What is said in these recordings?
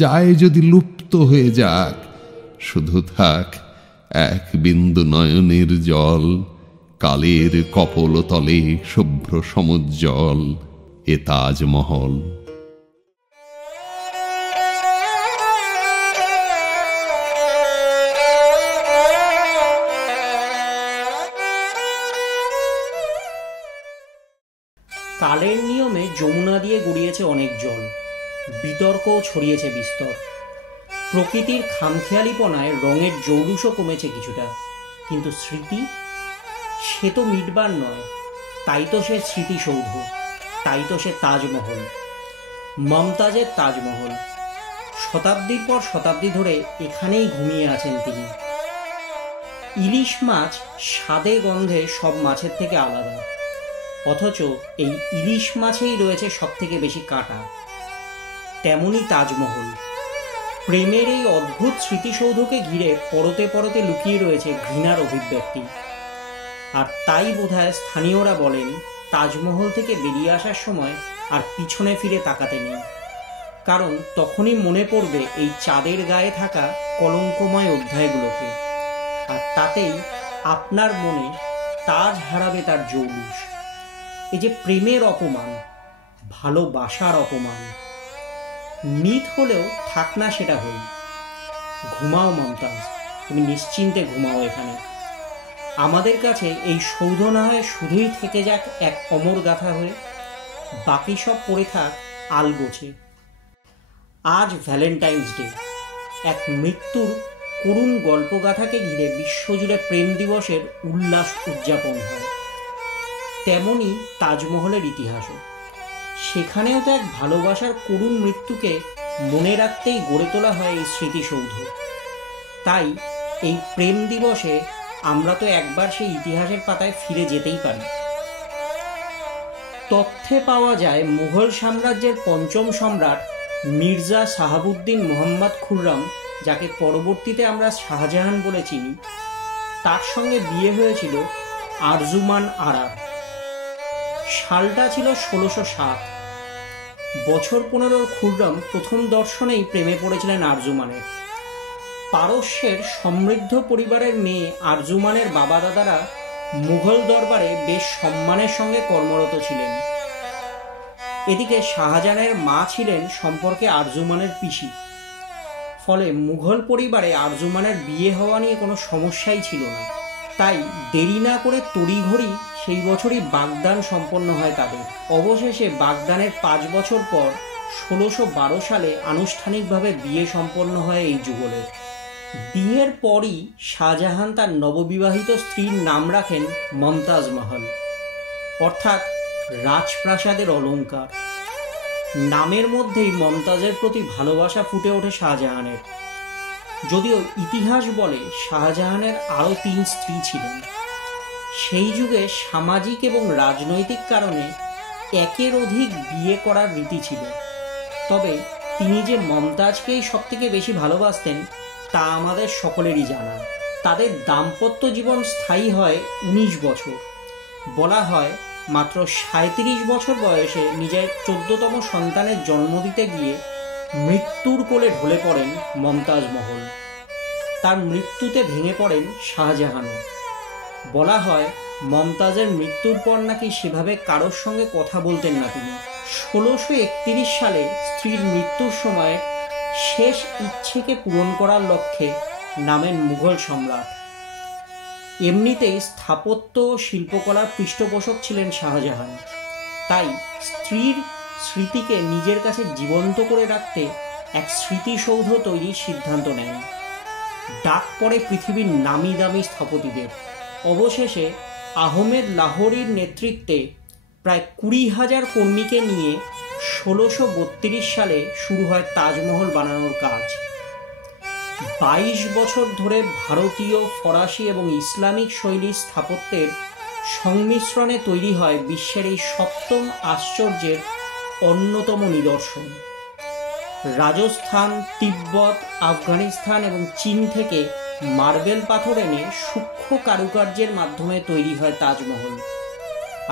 যায় যদি লুপ্ত হয়ে যাক, শুধু থাক এক বিন্দু নয়নের জল, কালের কপোলতলে শুভ্র সমুজ্জ্বল এ তাজমহল। কালের নিয়মে যমুনা দিয়ে গড়িয়েছে অনেক জল, বিতর্কও ছড়িয়েছে বিস্তর। প্রকৃতির খামখেয়ালিপনায় রঙের জৌলুসও কমেছে কিছুটা, কিন্তু স্মৃতি সে তো মিটবার নয়। তাই তো সে স্মৃতিসৌধ, তাই তো সে তাজমহল, মমতাজের তাজমহল। শতাব্দীর পর শতাব্দী ধরে এখানেই ঘুমিয়ে আছেন তিনি। ইলিশ মাছ স্বাদে গন্ধে সব মাছের থেকে আলাদা, অথচ এই ইলিশ মাছেই রয়েছে সব থেকে বেশি কাঁটা। তেমনি তাজমহল, প্রেমের এই অদ্ভুত স্মৃতিসৌধকে ঘিরে পরতে পরতে লুকিয়ে রয়েছে ঘৃণার অভিব্যক্তি। আর তাই বোধহয় স্থানীয়রা বলেন, তাজমহল থেকে বেরিয়ে আসার সময় আর পিছনে ফিরে তাকাতে নেই, কারণ তখনই মনে পড়বে এই চাঁদের গায়ে থাকা কলঙ্কময় অধ্যায়গুলোকে, আর তাতেই আপনার মনে তাজ হারাবে তার জৌলুস। এই যে প্রেমের অপমান, ভালোবাসার অপমান, মিথ হলেও থাক না সেটা হই। ঘুমাও মমতাজ, তুমি নিশ্চিন্তে ঘুমাও এখানে। আমাদের কাছে এই সৌধ না হয় শুধুই থেকে যাক এক অমর গাথা হয়ে, বাকি সব পড়ে থাক আলগোছে। আজ ভ্যালেন্টাইন্স ডে, এক মৃত্যুর করুণ গল্পগাথাকে ঘিরে বিশ্বজুড়ে প্রেম দিবসের উল্লাস উদযাপন হয়। তেমনি তাজমহলের ইতিহাসও, সেখানেও তো এক ভালোবাসার করুণ মৃত্যুকে মনে রাখতেই গড়ে তোলা হয় এই স্মৃতিসৌধ। তাই এই প্রেম দিবসে আমরা তো একবার সেই ইতিহাসের পাতায় ফিরে যেতেই পারি। তথ্যে পাওয়া যায় মুঘল সাম্রাজ্যের পঞ্চম সম্রাট মির্জা সাহাবুদ্দিন মোহাম্মদ খুররম, যাকে পরবর্তীতে আমরা শাহজাহান বলে চিনি, তার সঙ্গে বিয়ে হয়েছিল আরজুমান আরার। সালটা ছিল 1607। বছর 15 খুররম প্রথম দর্শনেই প্রেমে পড়েছিলেন আরজুমানের। পারস্যের সমৃদ্ধ পরিবারের মেয়ে আরজুমানের বাবা দাদারা মুঘল দরবারে বেশ সম্মানের সঙ্গে কর্মরত ছিলেন। এদিকে শাহজাহানের মা ছিলেন সম্পর্কে আরজুমানের পিসি, ফলে মুঘল পরিবারে আরজুমানের বিয়ে হওয়া নিয়ে কোনো সমস্যাই ছিল না। তাই দেরি না করে তড়িঘড়ি সেই বছরই বাগদান সম্পন্ন হয় তাদের। অবশেষে বাগদানের 5 বছর পর 1612 সালে আনুষ্ঠানিকভাবে বিয়ে সম্পন্ন হয় এই যুগলের। বিয়ের পরই শাহজাহান তার নববিবাহিত স্ত্রীর নাম রাখেন মমতাজ মহল, অর্থাৎ রাজপ্রাসাদের অলঙ্কার। নামের মধ্যেই মমতাজের প্রতি ভালোবাসা ফুটে ওঠে শাহজাহানের। যদিও ইতিহাস বলে শাহজাহানের আরও 3 স্ত্রী ছিলেন। সেই যুগে সামাজিক এবং রাজনৈতিক কারণে একের অধিক বিয়ে করার রীতি ছিল। তবে তিনি যে মমতাজকেই সবথেকে বেশি ভালোবাসতেন তা আমাদের সকলেরই জানা। তাদের দাম্পত্য জীবন স্থায়ী হয় 19 বছর। বলা হয় মাত্র 37 বছর বয়সে নিজের 14তম সন্তানের জন্ম দিতে গিয়ে মৃত্যুর কোলে ঢলে পড়েন মমতাজ মহল। তার মৃত্যুতে ভেঙে পড়েন শাহজাহানও। বলা হয় মমতাজের মৃত্যুর পর নাকি সেভাবে কারোর সঙ্গে কথা বলতেন না তিনি। 1631 সালে স্ত্রীর মৃত্যুর সময় শেষ ইচ্ছেকে পূরণ করার লক্ষ্যে নামেন মুঘল সম্রাট। এমনিতেই স্থাপত্য ও শিল্পকলার পৃষ্ঠপোষক ছিলেন শাহজাহান। তাই স্ত্রীর স্মৃতিকে নিজের কাছে জীবন্ত করে রাখতে এক স্মৃতিসৌধ তৈরির সিদ্ধান্ত নেন। ডাক পড়ে পৃথিবীর নামি দামি স্থপতিদের। অবশেষে আহমেদ লাহোরীর নেতৃত্বে প্রায় 20,000 কর্মীকে নিয়ে 1632 সালে শুরু হয় তাজমহল বানানোর কাজ। 22 বছর ধরে ভারতীয়, ফরাসি এবং ইসলামিক শৈলীর স্থাপত্যের সংমিশ্রণে তৈরি হয় বিশ্বের এই 7ম আশ্চর্যের অন্যতম নিদর্শন। রাজস্থান, তিব্বত, আফগানিস্তান এবং চীন থেকে মার্বেল পাথর এনে সূক্ষ্ম কারুকার্যের মাধ্যমে তৈরি হয় তাজমহল।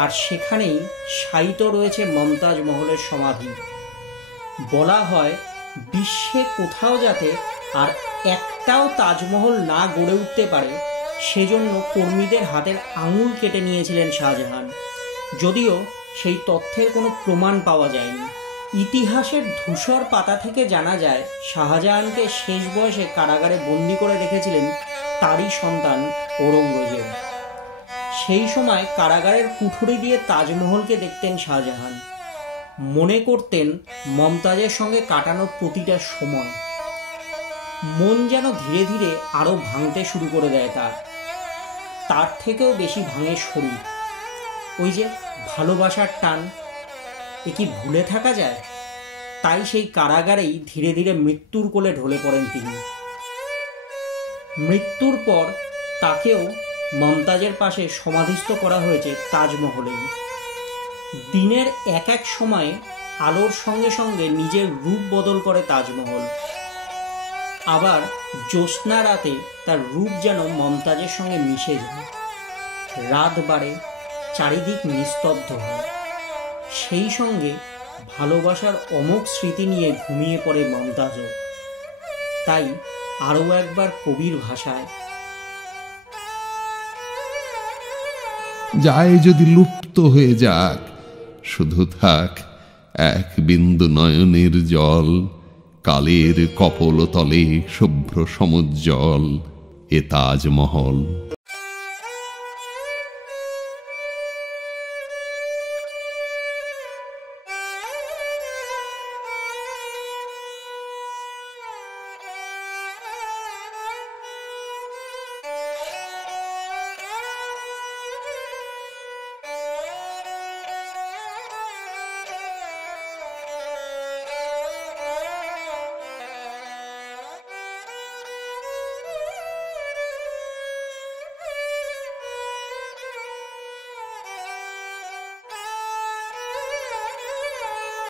আর সেখানেই শায়িত রয়েছে মমতাজ মহলের সমাধি। বলা হয় বিশ্বে কোথাও যাতে আর একটাও তাজমহল না গড়ে উঠতে পারে সেজন্য কর্মীদের হাতের আঙুল কেটে নিয়েছিলেন শাহজাহান, যদিও সেই তথ্যের কোনো প্রমাণ পাওয়া যায়নি। ইতিহাসের ধূসর পাতা থেকে জানা যায় শাহজাহানকে শেষ বয়সে কারাগারে বন্দি করে রেখেছিলেন তারই সন্তান ঔরঙ্গজেব। সেই সময় কারাগারের কুঠুরি দিয়ে তাজমহলকে দেখতেন শাহজাহান, মনে করতেন মমতাজের সঙ্গে কাটানো প্রতিটা সময়। মন যেন ধীরে ধীরে আরো ভাঙতে শুরু করে দেয় তার থেকেও বেশি ভাঙে শরীর। ওই যে ভালোবাসার টান, এ কি ভুলে থাকা যায়? তাই সেই কারাগারেই ধীরে ধীরে মৃত্যুর কোলে ঢলে পড়েন তিনি। মৃত্যুর পর তাকেও মমতাজের পাশে সমাধিস্থ করা হয়েছে তাজমহলেই। দিনের এক এক সময়ে আলোর সঙ্গে সঙ্গে নিজের রূপ বদল করে তাজমহল, আবার জ্যোৎস্না রাতে তার রূপ যেন মমতাজের সঙ্গে মিশে যায়। রাত বাড়ে, চারিদিক নিস্তব্ধ হয়, সেই সঙ্গে ভালোবাসার অমোঘ স্মৃতি নিয়ে ঘুমিয়ে পড়ে মমতাজও। তাই আরও একবার কবির ভাষায়, যায় যদি লুপ্ত হয়ে যাক, শুধু থাক এক বিন্দু নয়নের জল, কালের কপোলতলে শুভ্র সমুজ্জ্বল এ তাজমহল।